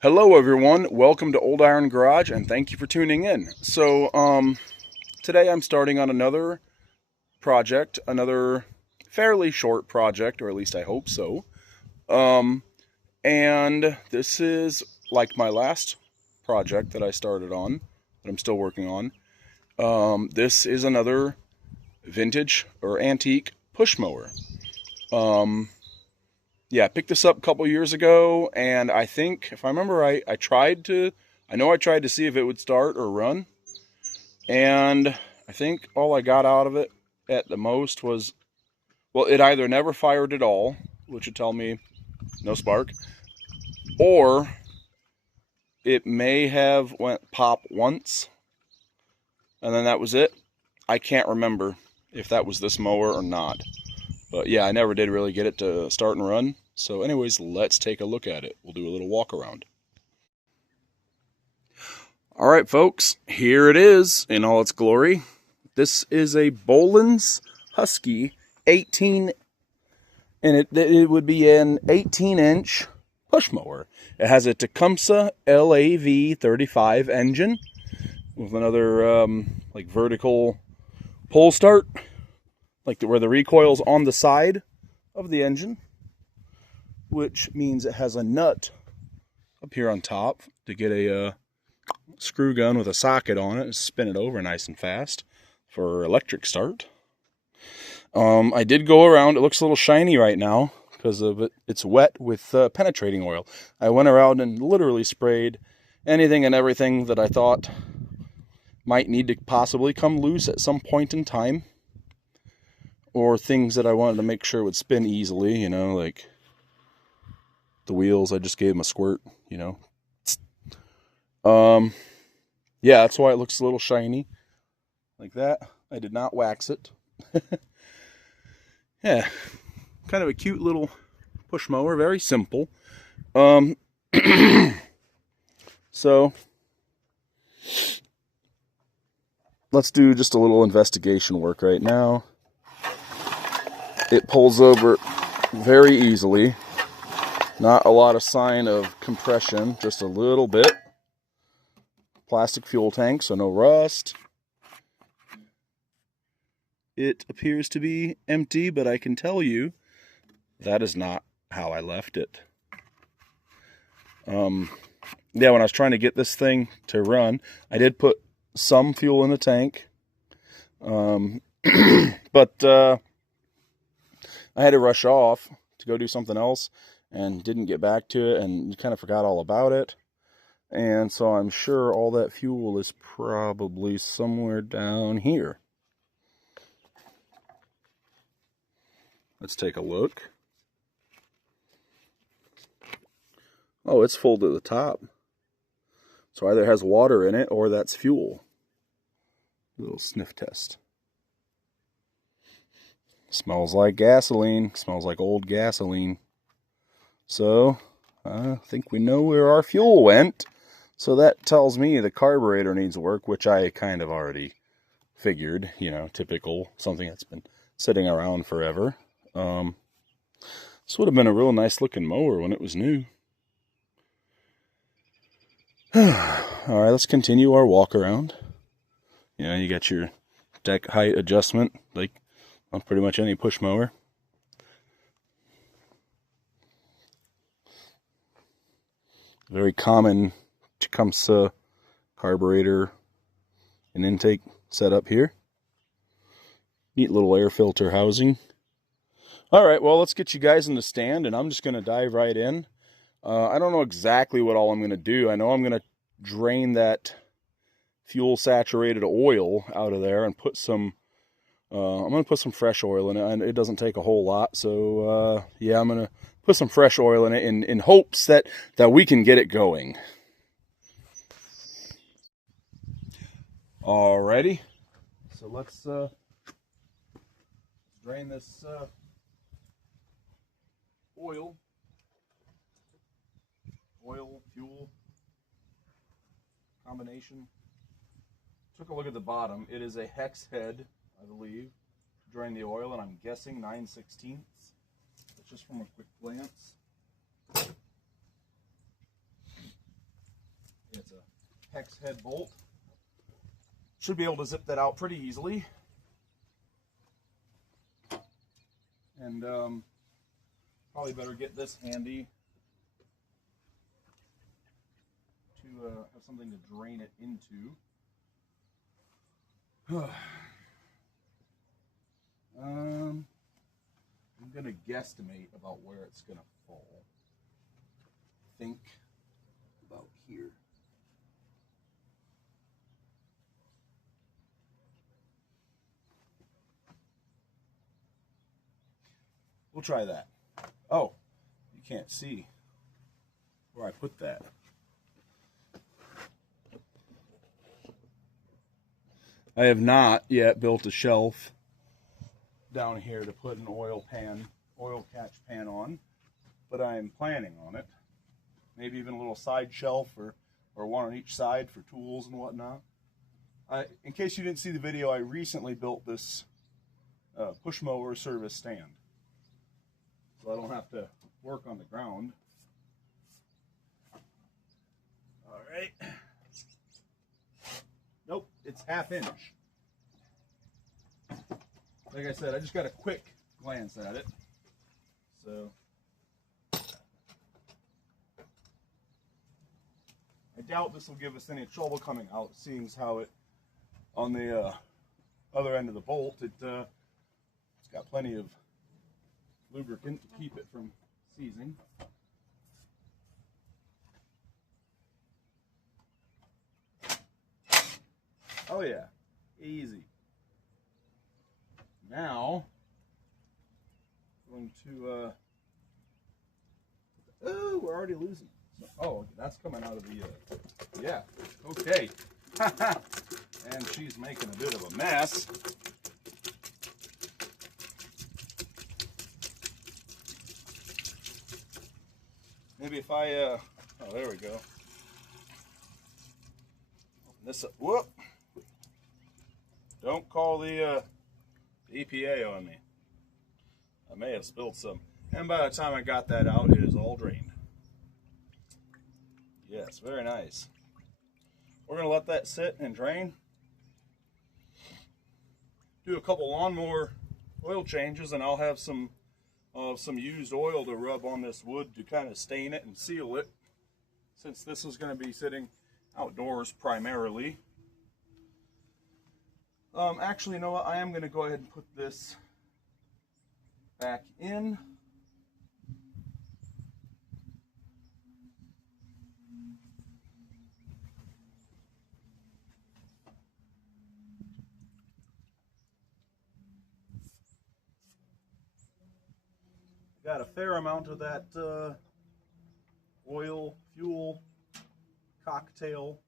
Hello everyone, welcome to Old Iron Garage and thank you for tuning in. Today I'm starting on another project, another fairly short project, or at least I hope so. Um, and this is like my last project that I started on, that I'm still working on. This is another vintage or antique push mower. Um, yeah, I picked this up a couple years ago, and I think, if I remember right, I know I tried to see if it would start or run, and I think all I got out of it at the most was, well, it either never fired at all, which would tell me no spark, or it may have went pop once, and then that was it. I can't remember if that was this mower or not. But yeah, I never did really get it to start and run. So anyways, let's take a look at it. We'll do a little walk around. All right, folks, here it is in all its glory. This is a Bolens Husky 18, and it would be an 18-inch push mower. It has a Tecumseh LAV 35 engine with another like vertical pull start, like where the recoil's on the side of the engine, which means it has a nut up here on top to get a screw gun with a socket on it and spin it over nice and fast for electric start. I did go around. It looks a little shiny right now because of it. It's wet with penetrating oil. I went around and literally sprayed anything and everything that I thought might need to possibly come loose at some point in time, or things that I wanted to make sure would spin easily, you know, like the wheels. I just gave them a squirt, you know. Yeah, that's why it looks a little shiny like that. I did not wax it. Yeah, kind of a cute little push mower, very simple. So let's do just a little investigation work right now. It pulls over very easily. Not a lot of sign of compression, just a little bit. Plastic fuel tank, so no rust. It appears to be empty, but I can tell you that is not how I left it. Yeah, when I was trying to get this thing to run, I did put some fuel in the tank. But I had to rush off to go do something else and didn't get back to it and kind of forgot all about it. And so I'm sure all that fuel is probably somewhere down here. Let's take a look. Oh, it's full to the top. So either it has water in it or that's fuel. A little sniff test. Smells like gasoline. Smells like old gasoline. So I think we know where our fuel went. So that tells me the carburetor needs work, which I kind of already figured, you know, typical, something that's been sitting around forever. This would have been a real nice looking mower when it was new. Alright, let's continue our walk around. You know, you got your deck height adjustment, like on pretty much any push mower. Very common Tecumseh carburetor and intake setup here. Neat little air filter housing. Alright, well, let's get you guys in the stand, and I'm just going to dive right in. I don't know exactly what all I'm going to do. I know I'm going to drain that fuel-saturated oil out of there and put some, I'm going to put some fresh oil in it, and it doesn't take a whole lot. So, yeah, I'm going to put some fresh oil in it in hopes that we can get it going. Alrighty, so let's drain this oil, fuel combination. Took a look at the bottom. It is a hex head, I believe, to drain the oil, and I'm guessing 9/16. That's just from a quick glance. hex head bolt. Should be able to zip that out pretty easily. And probably better get this handy to have something to drain it into. I'm gonna guesstimate about where it's gonna fall. Think about here. We'll try that. Oh, you can't see where I put that. I have not yet built a shelf down here to put an oil catch pan on, but I'm planning on it. Maybe even a little side shelf or one on each side for tools and whatnot. In case you didn't see the video, I recently built this push mower service stand, so I don't have to work on the ground. All right. Nope, it's 1/2 inch. Like I said, I just got a quick glance at it. So I doubt this will give us any trouble coming out, seeing as how it, on the other end of the bolt, it's got plenty of lubricant to keep it from seizing. Oh yeah, easy. Now, going to, oh, we're already losing. Oh, that's coming out of the, yeah, okay. And she's making a bit of a mess. Maybe if I, oh, there we go. Open this up, whoop. Don't call the EPA on me. I may have spilled some. And by the time I got that out, it is all drained. Yes, very nice. We're going to let that sit and drain. Do a couple lawnmower oil changes, and I'll have some used oil to rub on this wood to kind of stain it and seal it, since this is going to be sitting outdoors primarily. Actually, you know what? I am going to go ahead and put this back in. Got a fair amount of that oil, fuel, cocktail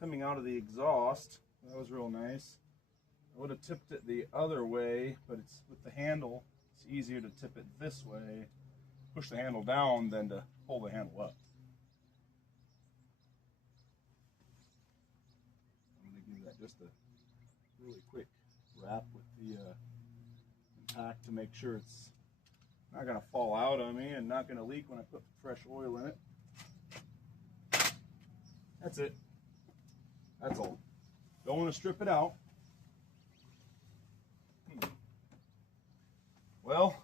coming out of the exhaust. That was real nice. I would have tipped it the other way, but it's with the handle, it's easier to tip it this way, push the handle down than to pull the handle up. I'm going to give that just a really quick wrap with the impact to make sure it's not going to fall out on me and not going to leak when I put fresh oil in it. That's it. That's all. Don't want to strip it out. Well,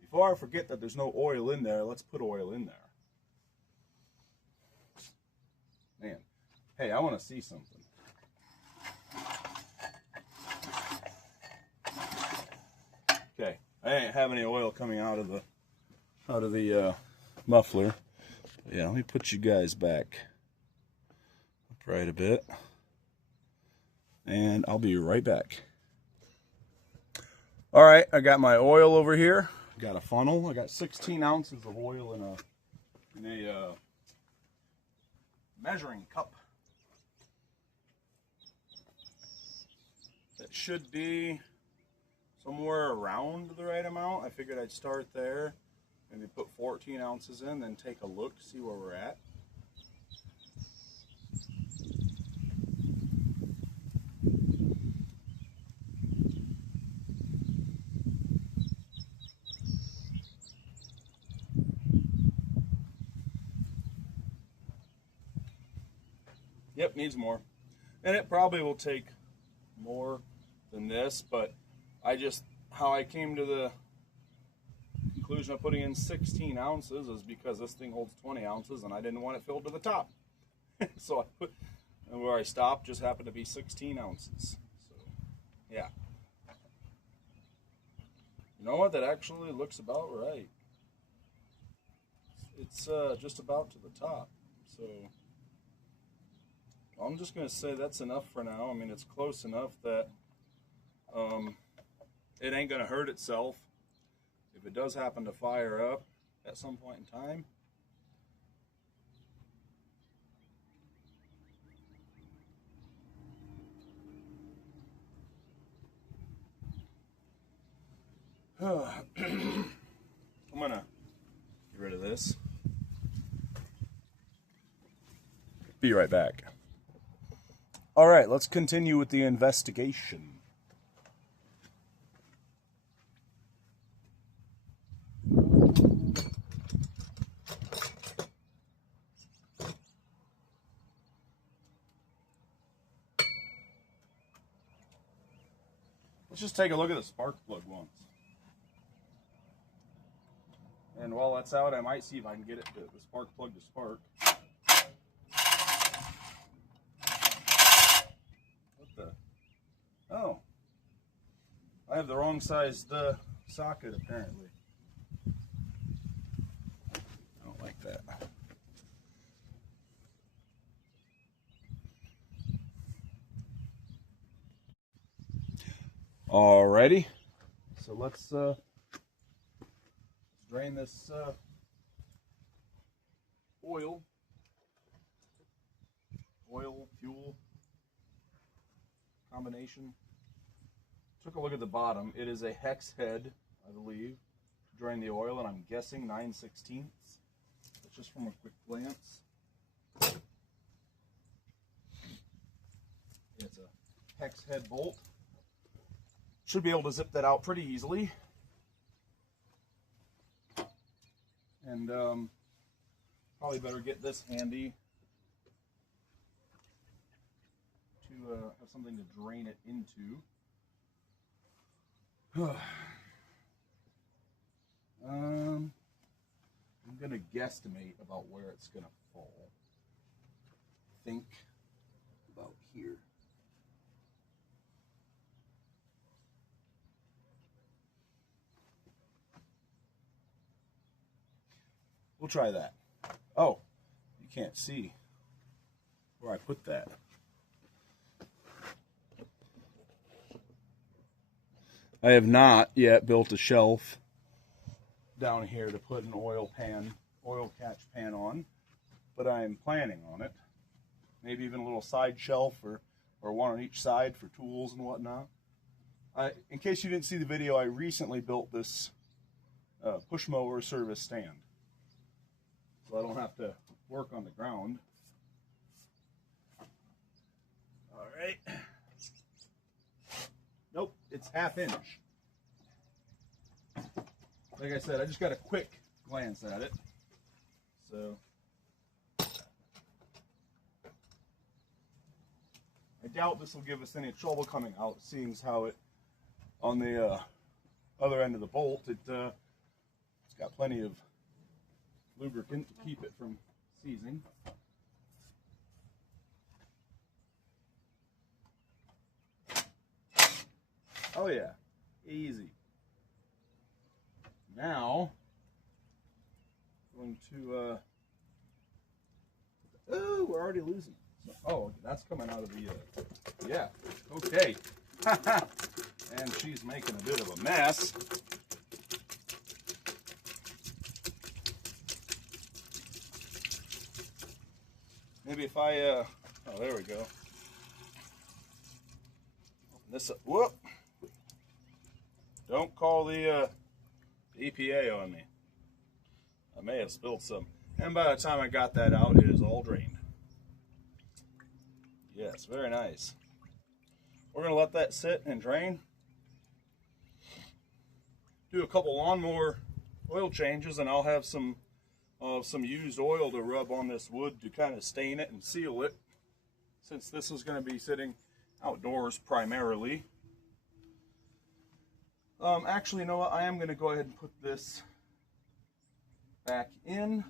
before I forget that there's no oil in there, let's put oil in there. Man, hey, I want to see something. Okay, I ain't have any oil coming out of the muffler. Yeah, let me put you guys back upright a bit, and I'll be right back. All right, I got my oil over here. Got a funnel. I got 16 ounces of oil in a measuring cup. That should be somewhere around the right amount. I figured I'd start there, maybe put 14 ounces in, then take a look, see where we're at. Yep, needs more. And it probably will take more than this, but how I came to the conclusion of putting in 16 ounces is because this thing holds 20 ounces and I didn't want it filled to the top. So I put, and where I stopped just happened to be 16 ounces. So, yeah. You know what? That actually looks about right. It's just about to the top. So I'm just going to say that's enough for now. I mean, it's close enough that it ain't going to hurt itself. If it does happen to fire up at some point in time, I'm going to get rid of this. Be right back. All right, let's continue with the investigation. Let's just take a look at the spark plug once. And while that's out, I might see if I can get it to the spark plug to spark. What the? Oh. I have the wrong sized socket apparently. I don't like that. Alrighty. So let's drain this oil, fuel combination. Took a look at the bottom. It is a hex head, I believe, to drain the oil, and I'm guessing 9/16. That's just from a quick glance. It's a hex head bolt. Should be able to zip that out pretty easily. And probably better get this handy to have something to drain it into. I'm going to guesstimate about where it's going to fall. I think about here. We'll try that. Oh, you can't see where I put that. I have not yet built a shelf down here to put an oil catch pan on, but I am planning on it. Maybe even a little side shelf or one on each side for tools and whatnot. In case you didn't see the video, I recently built this push mower service stand, so I don't have to work on the ground. All right. Nope, it's 1/2 inch. Like I said, I just got a quick glance at it. So I doubt this will give us any trouble coming out, seeing as how it, on the other end of the bolt, it's got plenty of lubricant to keep it from seizing. Oh yeah, easy. Now, going to, oh, we're already losing. Oh, that's coming out of the, yeah, okay. And she's making a bit of a mess. Maybe if I, oh, there we go. Open this up, whoop. Don't call the EPA on me. I may have spilled some. And by the time I got that out, it is all drained. Yes, very nice. We're going to let that sit and drain. Do a couple lawnmower oil changes, and I'll have some used oil to rub on this wood to kind of stain it and seal it. since this is going to be sitting outdoors primarily. Actually, you know what? I am going to go ahead and put this back in.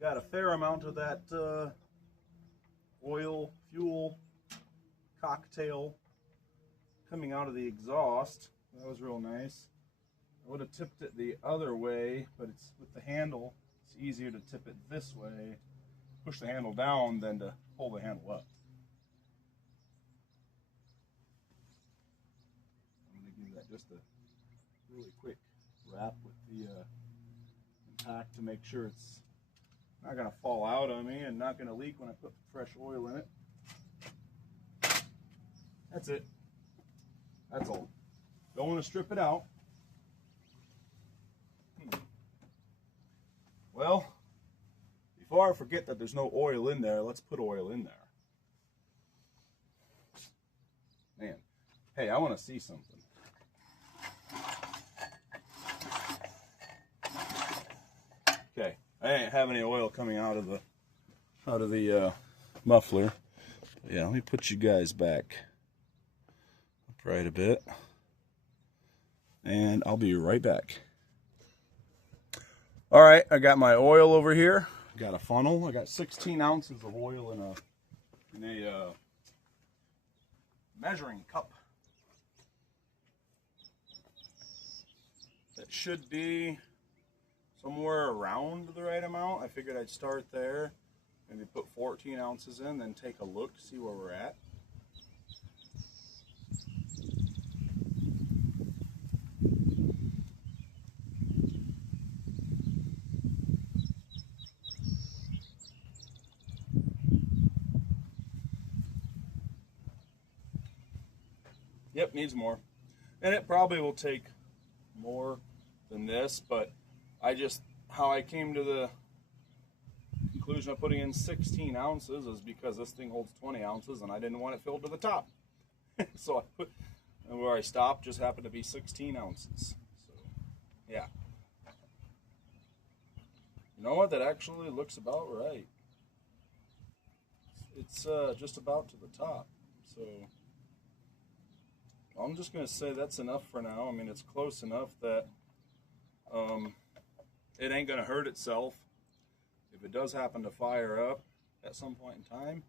Got a fair amount of that oil, fuel, cocktail coming out of the exhaust. That was real nice. I would have tipped it the other way, but it's with the handle, it's easier to tip it this way, push the handle down than to pull the handle up. I'm going to give that just a really quick wrap with the impact to make sure it's not going to fall out on me and not going to leak when I put fresh oil in it. That's it. That's all. Don't want to strip it out. Well, before I forget that there's no oil in there, let's put oil in there. Man, hey, I want to see something. Okay, I ain't have any oil coming out of the muffler. Yeah, let me put you guys back upright a bit, and I'll be right back. All right, I got my oil over here. Got a funnel. I got 16 ounces of oil in a measuring cup. That should be somewhere around the right amount. I figured I'd start there, maybe put 14 ounces in, then take a look to see where we're at. Yep, needs more. And it probably will take more than this, but how I came to the conclusion of putting in 16 ounces is because this thing holds 20 ounces and I didn't want it filled to the top. So I put, and where I stopped just happened to be 16 ounces. So, yeah. You know what? That actually looks about right. It's just about to the top. So I'm just going to say that's enough for now. I mean, it's close enough that it ain't going to hurt itself if it does happen to fire up at some point in time.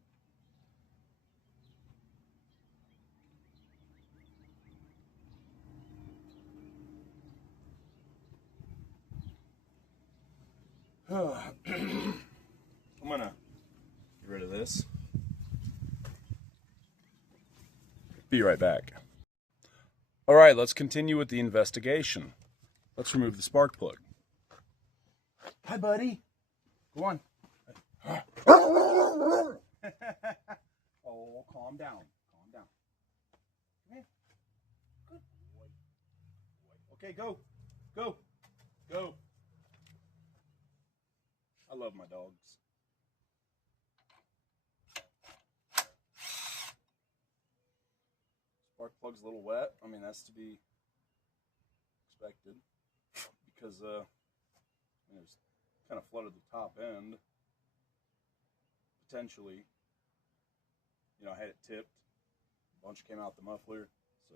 I'm going to get rid of this. Be right back. All right, let's continue with the investigation. Let's remove the spark plug. Hi, buddy. Go on. Oh, calm down. Calm down. Come here. Good boy. Okay, go. Go. Go. I love my dogs. Spark plug's a little wet. I mean, that's to be expected because it's kind of flooded the top end. Potentially, I had it tipped. A bunch came out the muffler, so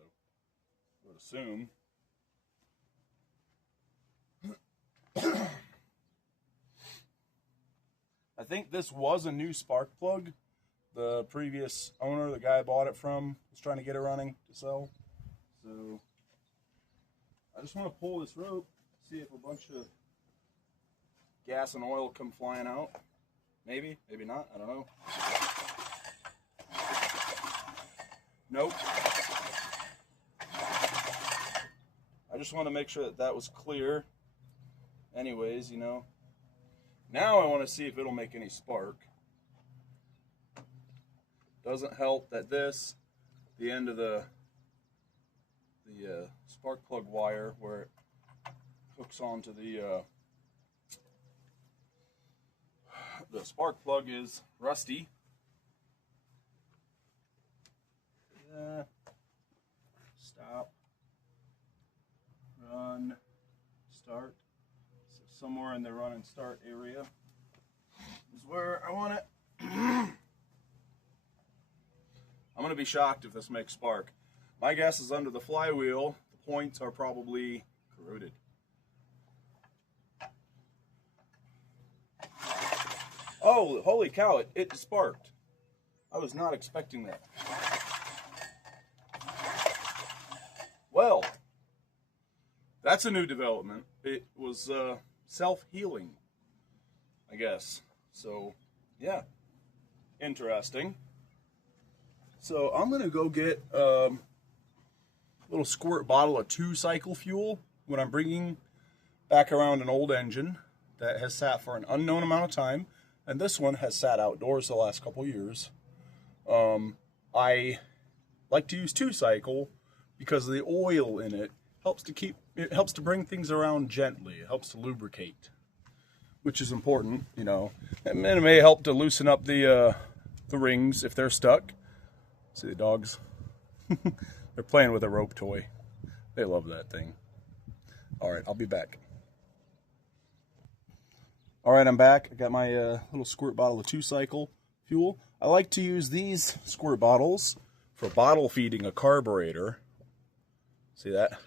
I would assume. I think this was a new spark plug. The previous owner, the guy I bought it from, was trying to get it running to sell. So I just want to pull this rope, see if a bunch of gas and oil come flying out. Maybe, maybe not, I don't know. Nope. I just want to make sure that that was clear. Anyways, Now I want to see if it'll make any spark. Doesn't help that the end of the spark plug wire where it hooks onto the spark plug is rusty. Stop, run, start. So somewhere in the run and start area is where I want it. I'm going to be shocked if this makes spark. My guess is under the flywheel, the points are probably corroded. Oh, holy cow, it sparked. I was not expecting that. Well, that's a new development. It was self-healing, I guess. So, yeah, interesting. So I'm going to go get a little squirt bottle of 2-cycle fuel when I'm bringing back around an old engine that has sat for an unknown amount of time. And this one has sat outdoors the last couple years. I like to use 2-cycle because the oil in it helps to bring things around gently. It helps to lubricate, which is important, you know. And it may help to loosen up the rings if they're stuck. See the dogs? They're playing with a rope toy. They love that thing. All right, I'll be back. All right, I'm back. I got my little squirt bottle of 2-cycle fuel. I like to use these squirt bottles for bottle feeding a carburetor. See that?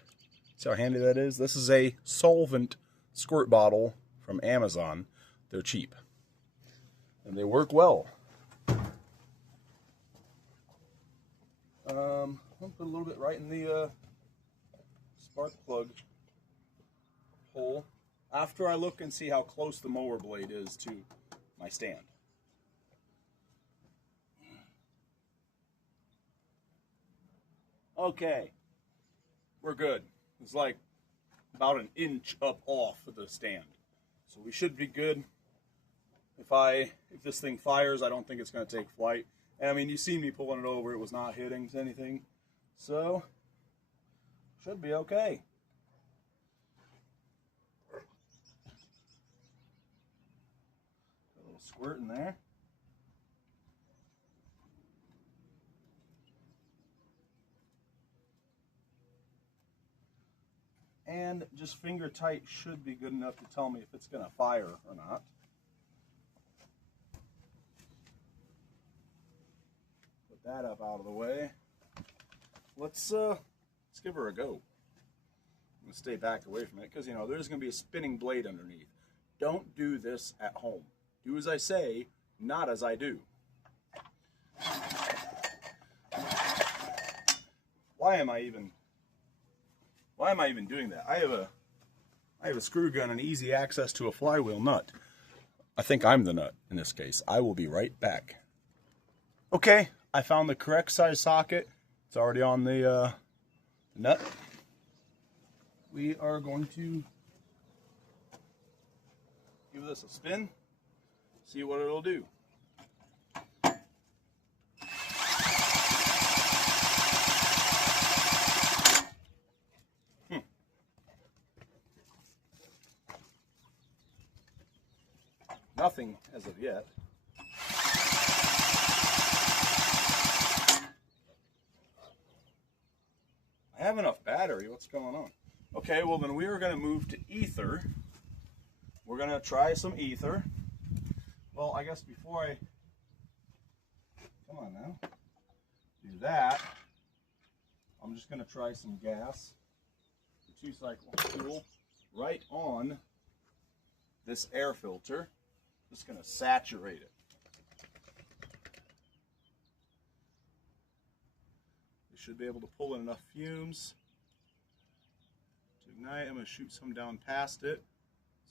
See how handy that is? This is a solvent squirt bottle from Amazon. They're cheap. And they work well. I'll put a little bit right in the spark plug hole after I look and see how close the mower blade is to my stand. Okay, we're good. It's like about an inch up off of the stand. So we should be good. If this thing fires, I don't think it's going to take flight. And I mean, you see me pulling it over, it was not hitting anything. So, should be okay. Got a little squirt in there. And just finger tight should be good enough to tell me if it's going to fire or not. Put that up out of the way. Let's give her a go. I'm going to stay back away from it because, you know, there's going to be a spinning blade underneath. Don't do this at home. Do as I say, not as I do. Why am I even doing that? I have a screw gun and easy access to a flywheel nut. I think I'm the nut in this case. I will be right back. Okay, I found the correct size socket. It's already on the nut. We are going to give this a spin, see what it'll do. Nothing as of yet. I have enough battery. What's going on? Okay, well then we are going to move to ether. We're going to try some ether. Well, I guess before I come on now, do that, I'm just going to try some gas, 2-cycle fuel, right on this air filter. Just going to saturate it. We should be able to pull in enough fumes to ignite. I'm going to shoot some down past it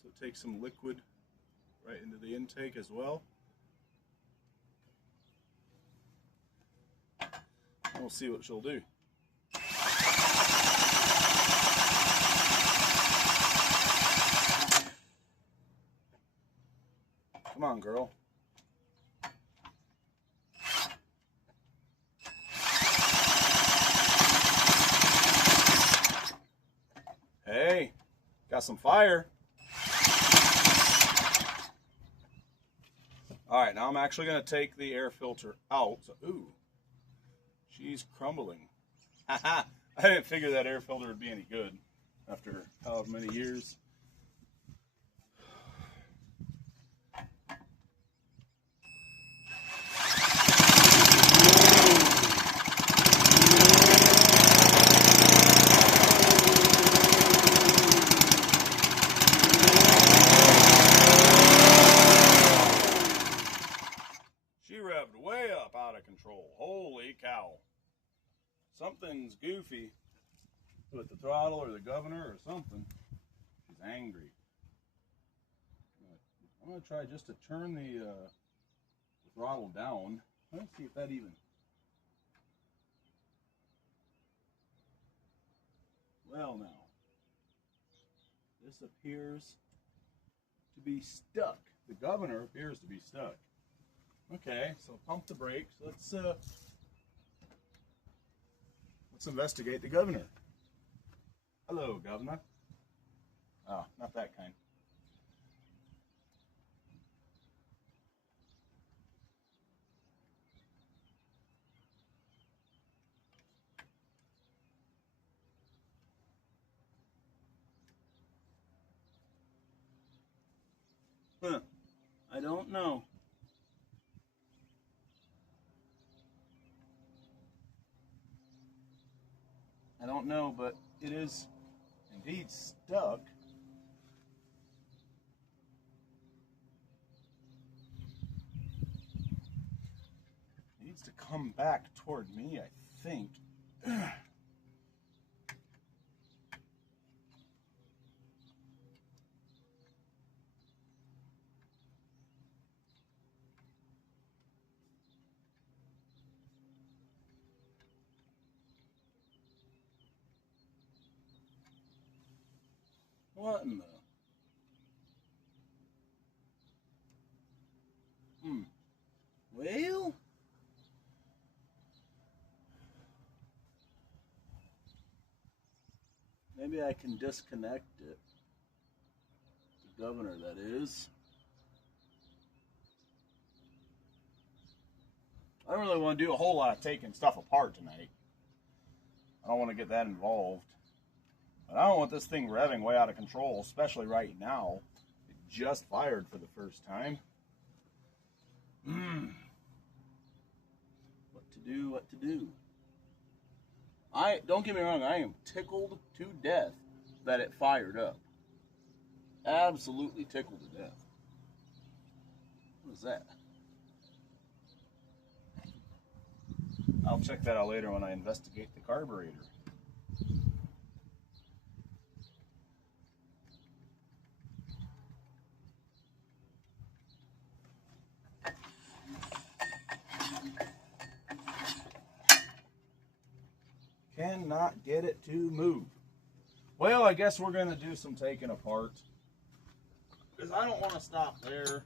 so it takes some liquid right into the intake as well. And we'll see what she'll do. Come on, girl. Hey, got some fire. All right, now I'm actually going to take the air filter out. So, ooh, she She's crumbling. Haha! I didn't figure that air filter would be any good after however many years. She revved way up out of control. Holy cow. Something's goofy with the throttle or the governor or something. She's angry. I'm going to try just to turn the throttle down. Let's see if that even... Well now, this appears to be stuck. The governor appears to be stuck. Okay, so pump the brakes. Let's investigate the governor. Hello, governor. Oh, not that kind. Huh. I don't know. I don't know, but it is indeed stuck. It needs to come back toward me, I think. What in the... Well... Maybe I can disconnect it. The governor, that is. I don't really want to do a whole lot of taking stuff apart tonight. I don't want to get that involved. But I don't want this thing revving way out of control, especially right now. It just fired for the first time. What to do, what to do. Don't get me wrong, I am tickled to death that it fired up. Absolutely tickled to death. What is that? I'll check that out later when I investigate the carburetor. Cannot get it to move. Well, I guess we're going to do some taking apart, because I don't want to stop there.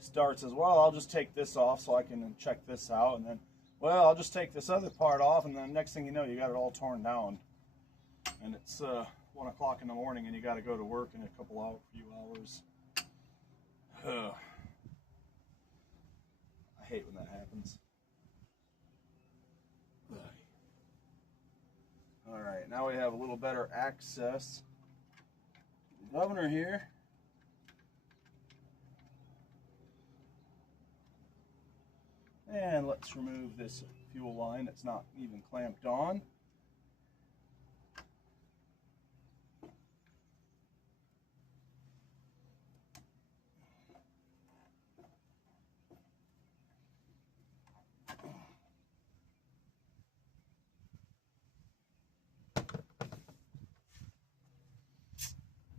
Starts as well. I'll just take this off so I can check this out, and then, well, I'll just take this other part off, and then next thing you know, you got it all torn down, and it's 1 o'clock in the morning, and you got to go to work in a few hours. I hate when that happens. All right, now we have a little better access to the governor here. And let's remove this fuel line that's not even clamped on.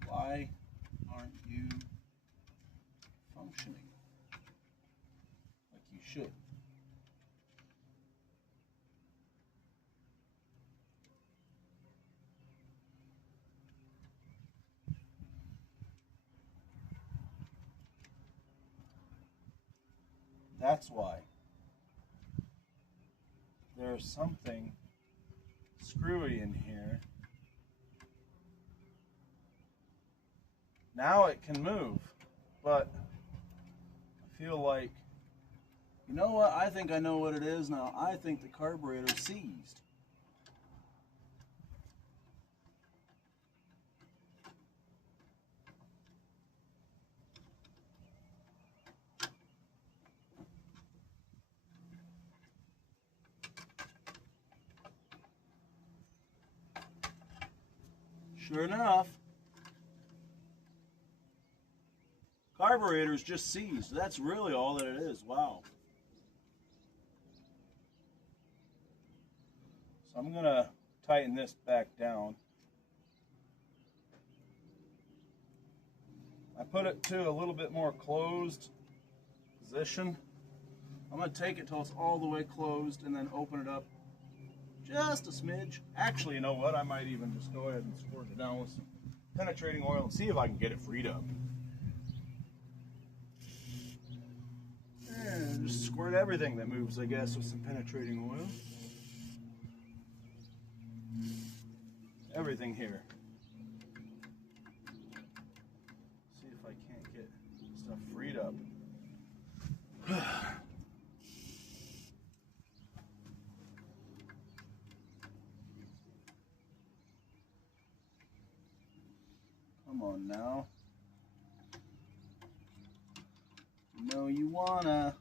Why should. That's why. There's something screwy in here. Now it can move, but I feel like, you know what? I think I know what it is now. I think the carburetor seized. Sure enough, carburetor's just seized. That's really all that it is. Wow. So I'm going to tighten this back down. I put it to a little bit more closed position. I'm going to take it till it's all the way closed and then open it up just a smidge. Actually, you know what? I might even just go ahead and squirt it down with some penetrating oil and see if I can get it freed up. And just squirt everything that moves, I guess, with some penetrating oil. Everything here. See if I can't get stuff freed up. Come on now. You know you wanna.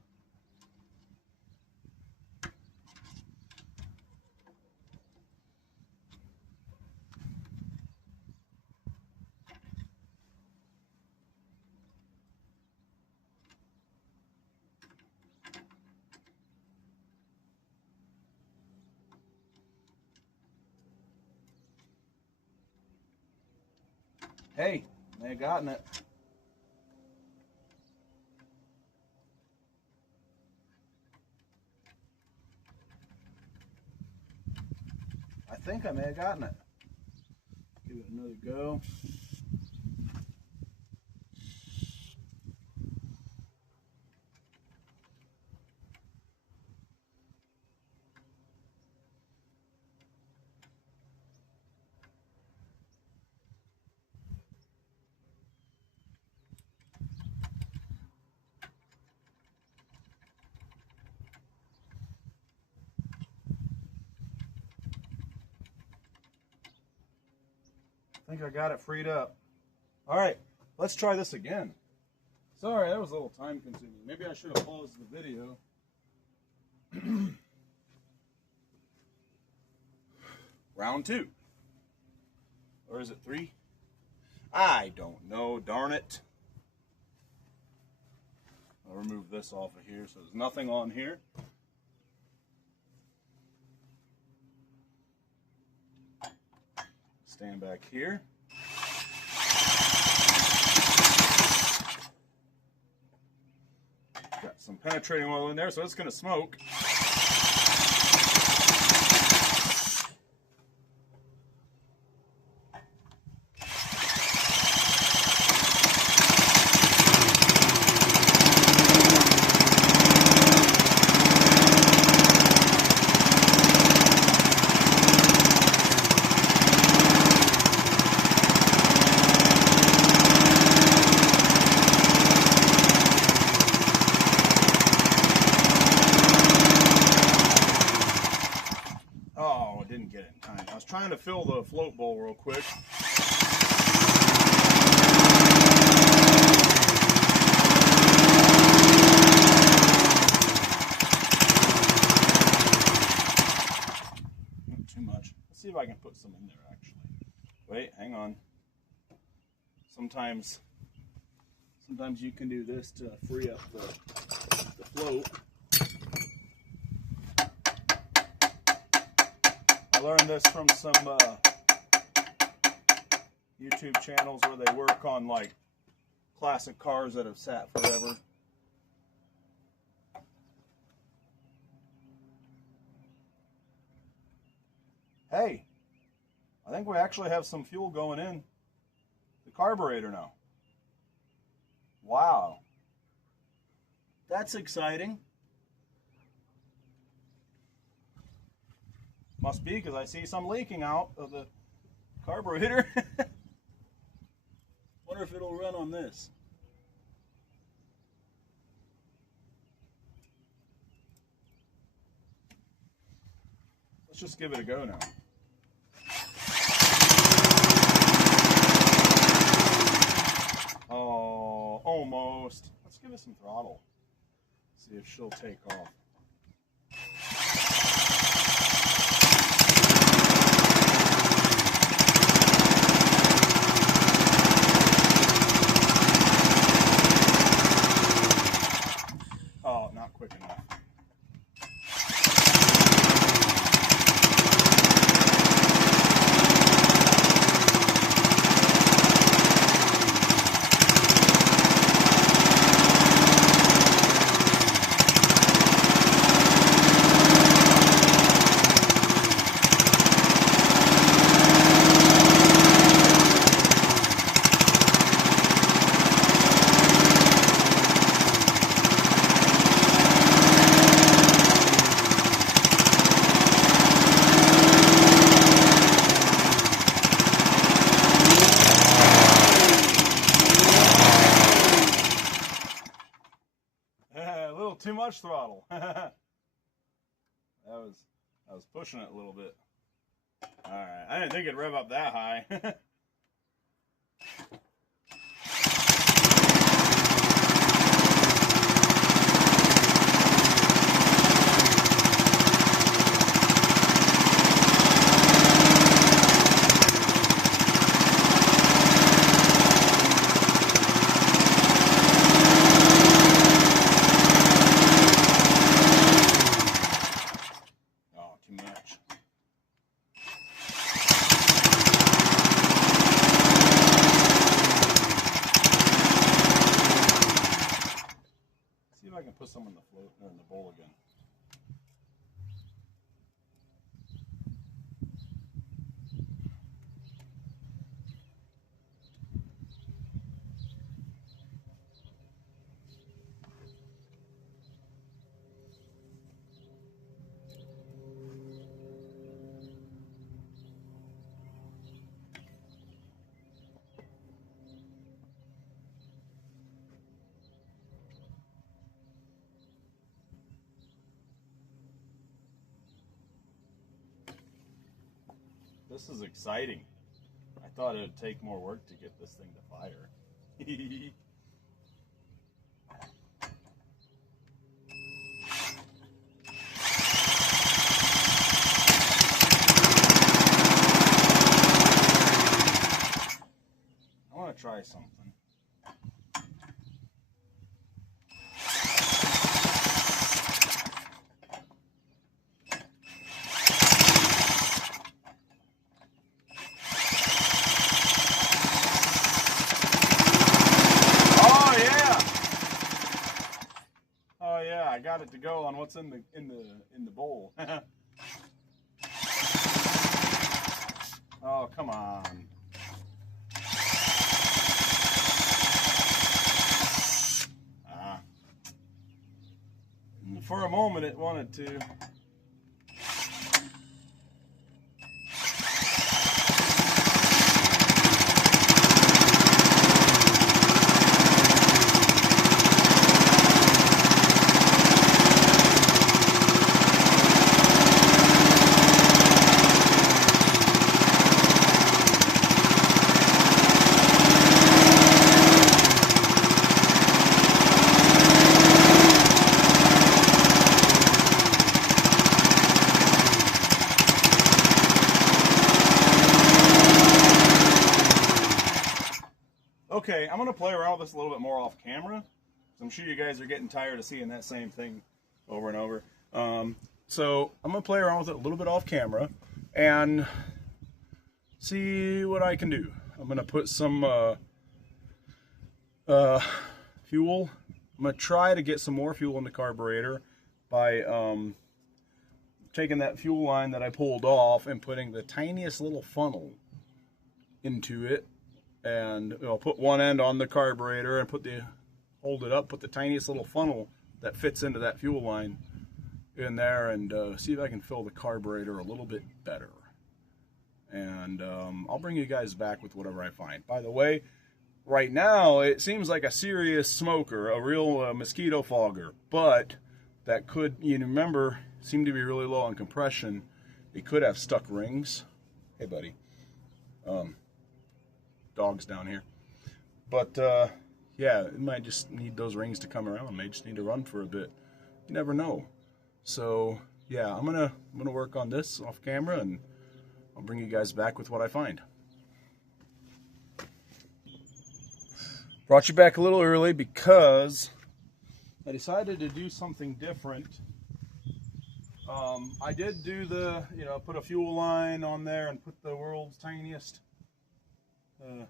Hey, they gotten it. I think I may have gotten it. Give it another go. I think I got it freed up. All right, let's try this again. Sorry, that was a little time consuming. Maybe I should have paused the video. Round 2. Or is it 3? I don't know, darn it. I'll remove this off of here so there's nothing on here. Stand back here. Got some penetrating oil in there, so it's going to smoke. Didn't get it in time. I was trying to fill the float bowl real quick. Not too much. Let's see if I can put some in there actually. Wait, hang on. Sometimes you can do this to free up the float. I learned this from some YouTube channels where they work on like classic cars that have sat forever. Hey, I think we actually have some fuel going in the carburetor now. Wow. That's exciting. Must be because I see some leaking out of the carburetor. Wonder if it'll run on this. Let's just give it a go now. Oh, almost. Let's give it some throttle. See if she'll take off. Oh, not quick enough. A little too much throttle. I was pushing it a little bit. All right, I didn't think it'd rev up that high. See if I can put some in the float or in the bowl again. This is exciting. I thought it would take more work to get this thing to fire. I want to try something. I got it to go on what's in the bowl. Oh, come on. For a moment it wanted to. Okay, I'm going to play around with this a little bit more off camera. I'm sure you guys are getting tired of seeing that same thing over and over. So I'm going to play around with it a little bit off camera and see what I can do. I'm going to put some fuel. I'm going to try to get some more fuel in the carburetor by taking that fuel line that I pulled off and putting the tiniest little funnel into it, and put one end on the carburetor and hold it up, put the tiniest little funnel that fits into that fuel line in there, and see if I can fill the carburetor a little bit better. And I'll bring you guys back with whatever I find. By the way, right now it seems like a serious smoker, a real mosquito fogger, but that could, you remember, seem to be really low on compression. It could have stuck rings. Hey, buddy. Dog's down here. But yeah, it might just need those rings to come around. It may just need to run for a bit. You never know. So yeah, I'm gonna work on this off camera, and I'll bring you guys back with what I find. Brought you back a little early because I decided to do something different. I did do the, put a fuel line on there and put the world's tiniest, maybe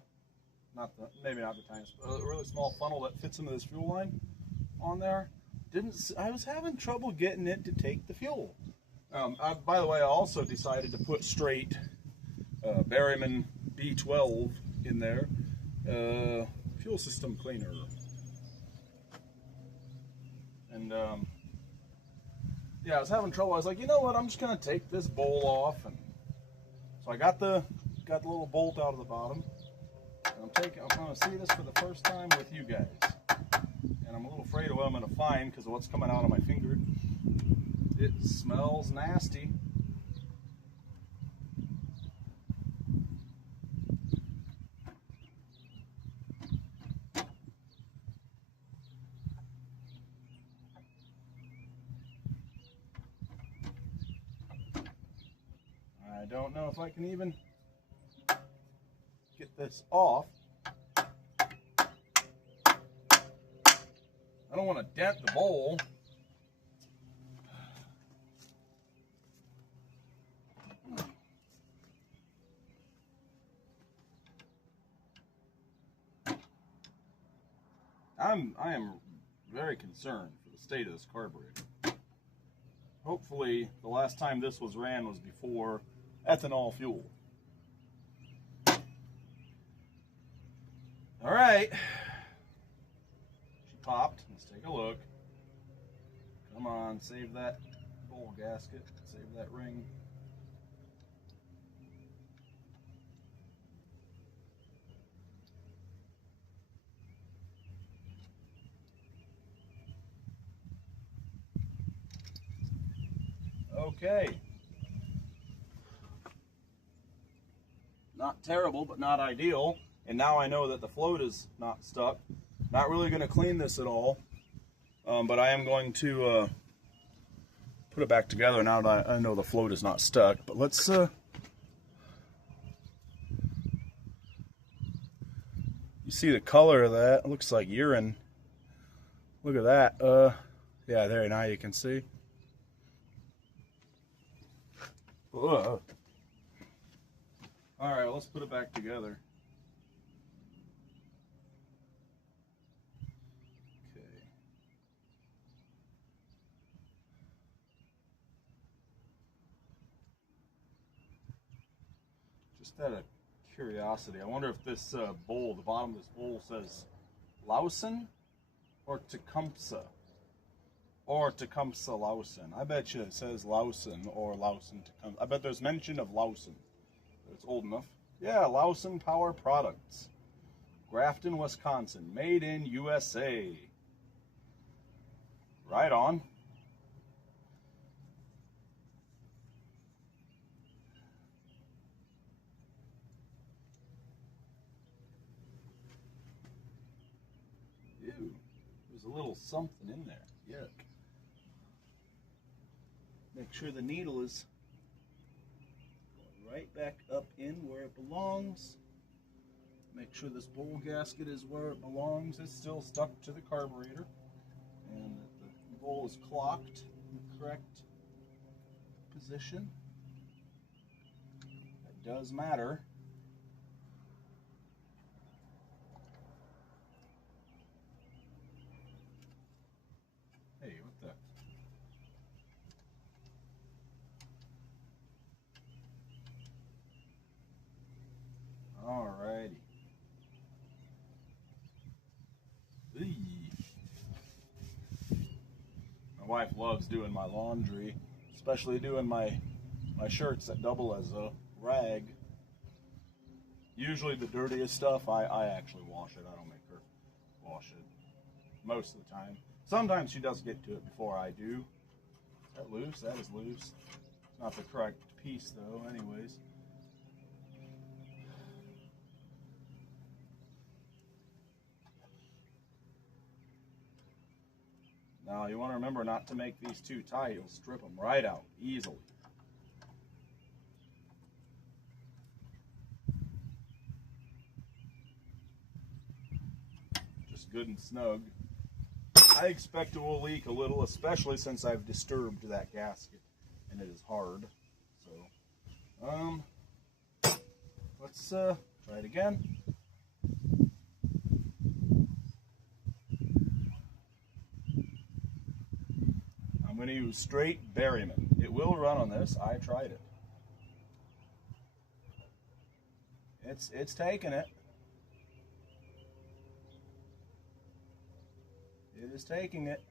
not the tiniest, but a really small funnel that fits into this fuel line on there. I was having trouble getting it to take the fuel. By the way, I also decided to put straight Berryman B12 in there, fuel system cleaner. And yeah, I was having trouble. I was like, you know what? I'm just gonna take this bowl off, and so I got the little bolt out of the bottom. And I'm gonna see this for the first time with you guys, and I'm a little afraid of what I'm gonna find because of what's coming out of my finger. It smells nasty. I don't know if I can even get this off. I don't want to dent the bowl. I am very concerned for the state of this carburetor. Hopefully the last time this was ran was before ethanol fuel. All right, she popped. Let's take a look. Come on, save that bowl gasket, save that ring. Okay. Not terrible, but not ideal. And now I know that the float is not stuck. Not really going to clean this at all, but I am going to put it back together now that I know the float is not stuck. But let's you see the color of that? It looks like urine. Look at that. Yeah, there, now you can see. Ugh. All right, let's put it back together. Okay. Just out of curiosity, I wonder if this bowl, the bottom of this bowl says Lausen or Tecumseh. Or Tecumseh Lausen. I bet you it says Lausen or Lausen Tecumseh. I bet there's mention of Lausen. It's old enough. Yeah, Lausen Power Products. Grafton, Wisconsin. Made in USA. Right on. Ew. There's a little something in there. Yuck. Make sure the needle is going right back up in where it belongs. Make sure this bowl gasket is where it belongs. It's still stuck to the carburetor. And that the bowl is clocked in the correct position. That does matter. Hey, what the? Alrighty. Eee. My wife loves doing my laundry, especially doing my shirts that double as a rag. Usually the dirtiest stuff, I actually wash it. I don't make her wash it most of the time. Sometimes she does get to it before I do. Is that loose? That is loose. It's not the correct piece though, anyways. Now you want to remember not to make these too tight. You'll strip them right out easily. Just good and snug. I expect it will leak a little, especially since I've disturbed that gasket and it is hard. So, let's try it again. I'm going to use straight Berryman. It will run on this. I tried it. It's taking it. It is taking it.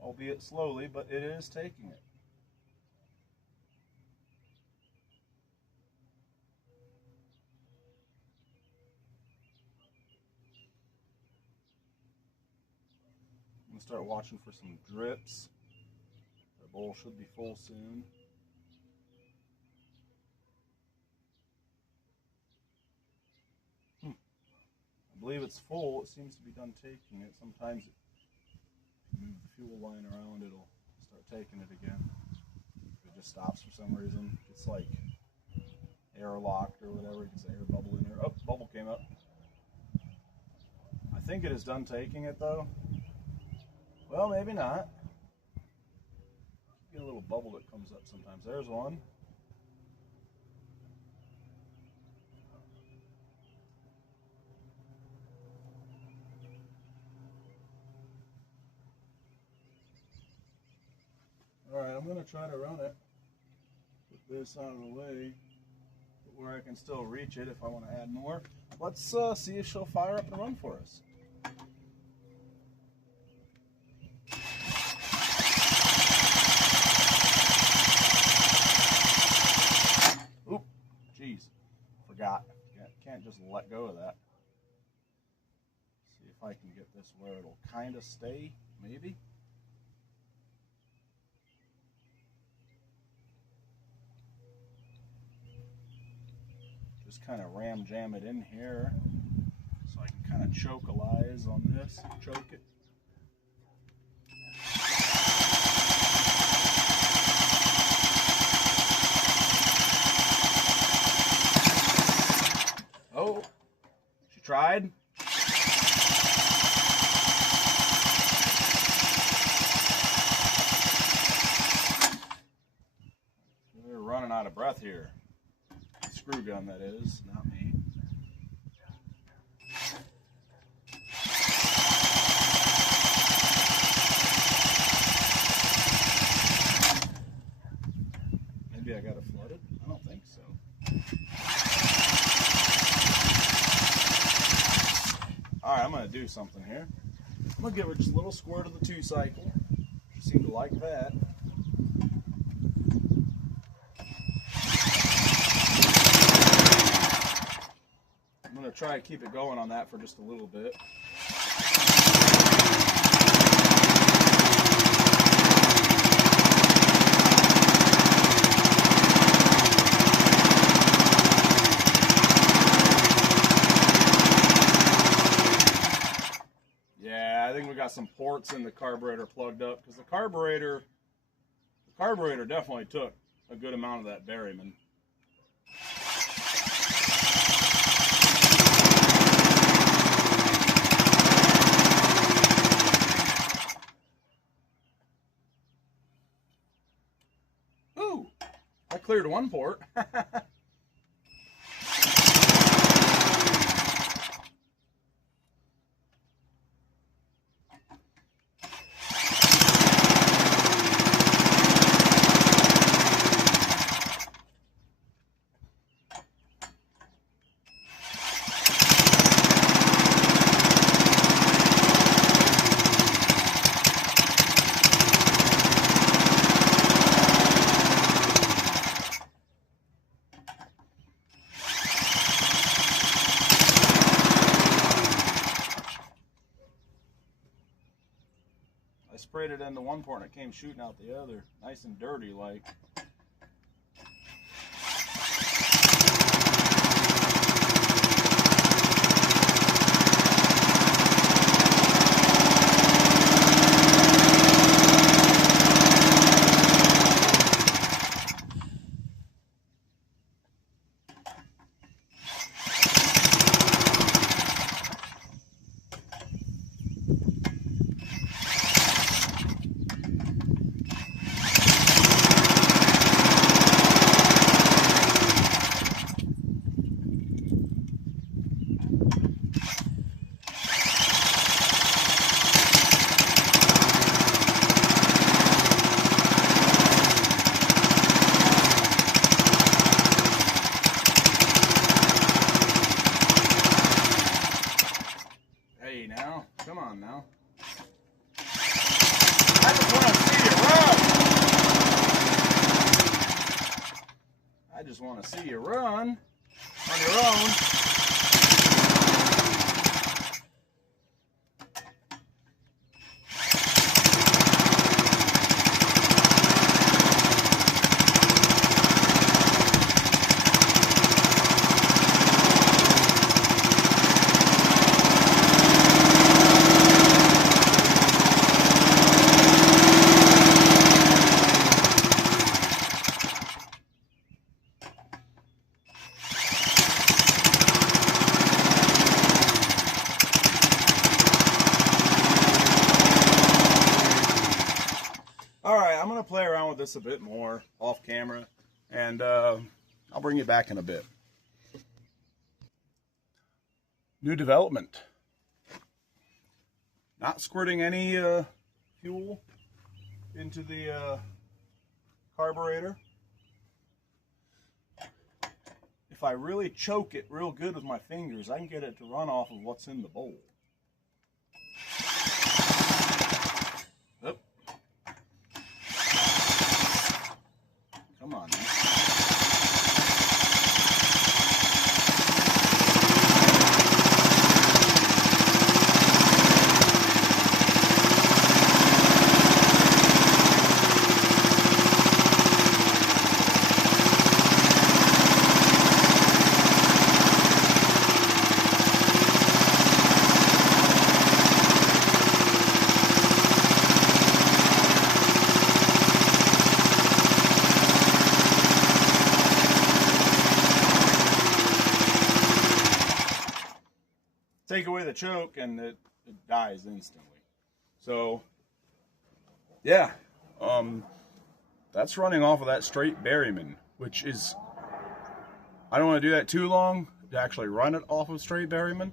Albeit slowly, but it is taking it. I'm going to start watching for some drips. The bowl should be full soon. I believe it's full. It seems to be done taking it. Sometimes if you move the fuel line around, it'll start taking it again. If it just stops for some reason, it's like air locked or whatever. You can say air bubble in there. Oh, bubble came up. I think it is done taking it though. Well, maybe not. You get a little bubble that comes up sometimes. There's one. Alright, I'm going to try to run it. Put this out of the way, where I can still reach it if I want to add more. Let's see if she'll fire up and run for us. Oop, jeez, forgot. Can't just let go of that. See if I can get this where it'll kind of stay, maybe. Just kind of ram jam it in here so I can kind of chokalize on this, choke it. Oh, she tried. We're running out of breath here. Screw gun, that is, not me. Maybe I got it flooded? I don't think so. Alright, I'm going to do something here. I'm going to give her just a little squirt of the 2-cycle. She seemed to like that. I'm going to try to keep it going on that for just a little bit. Yeah, I think we got some ports in the carburetor plugged up because the carburetor definitely took a good amount of that Berryman. Ooh, I cleared one port. sprayed it into one port and it came shooting out the other, nice and dirty like. Now, come on now. I just want to see you run. I just want to see you run on your own. Alright, I'm going to play around with this a bit more off camera, and I'll bring you back in a bit. New development. Not squirting any fuel into the carburetor. If I really choke it real good with my fingers, I can get it to run off of what's in the bowl. Oop. Come on, man. Take away the choke and it dies instantly. So yeah, that's running off of that straight Berryman, which is, I don't want to do that too long to actually run it off of straight Berryman,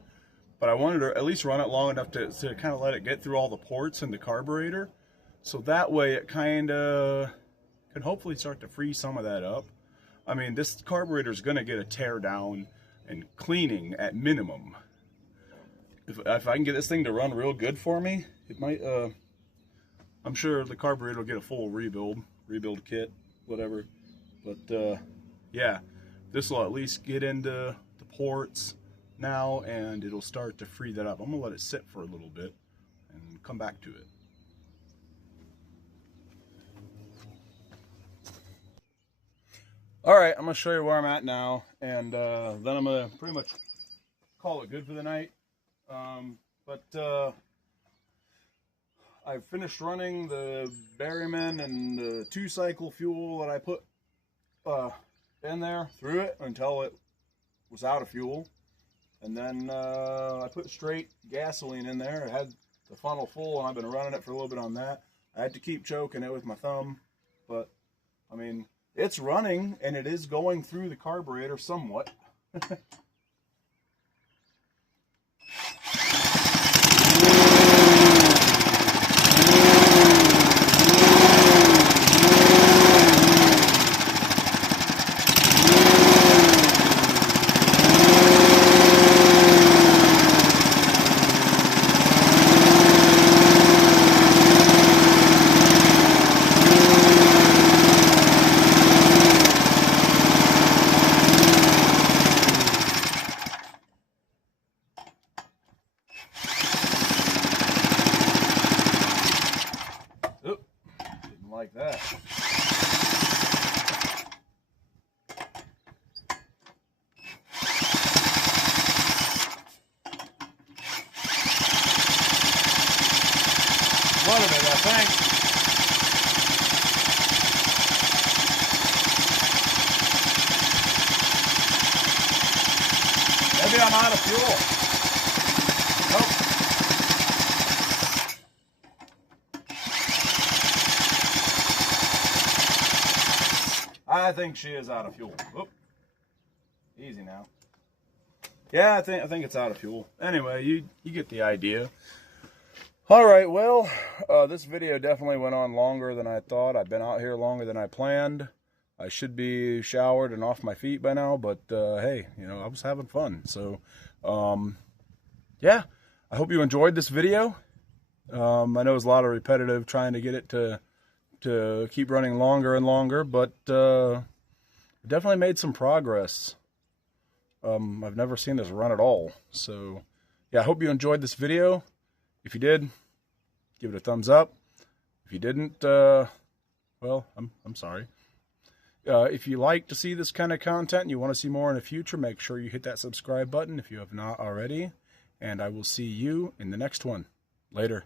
but I wanted to at least run it long enough to kind of let it get through all the ports in the carburetor, so that way it kind of can hopefully start to free some of that up. I mean, this carburetor is going to get a tear down and cleaning at minimum. If I can get this thing to run real good for me, it might, I'm sure the carburetor will get a full rebuild kit, whatever. But yeah, this will at least get into the ports now, and it'll start to free that up. I'm gonna let it sit for a little bit and come back to it. All right, I'm gonna show you where I'm at now, and then I'm gonna pretty much call it good for the night. I finished running the Berryman and the 2-cycle fuel that I put in there through it until it was out of fuel, and then I put straight gasoline in there. I had the funnel full, and I've been running it for a little bit on that. I had to keep choking it with my thumb, but I mean, it's running and it is going through the carburetor somewhat. think. Maybe I'm out of fuel. Nope. I think she is out of fuel. Oop. Easy now. Yeah, I think it's out of fuel. Anyway, you get the idea. All right, well, this video definitely went on longer than I thought. I've been out here longer than I planned. I should be showered and off my feet by now, but hey, you know, I was having fun. So, yeah, I hope you enjoyed this video. I know it was a lot of repetitive trying to get it to keep running longer and longer, but definitely made some progress. I've never seen this run at all. So, yeah, I hope you enjoyed this video. If you did, give it a thumbs up. If you didn't, well, I'm sorry. If you like to see this kind of content and you want to see more in the future, make sure you hit that subscribe button if you have not already. And I will see you in the next one. Later.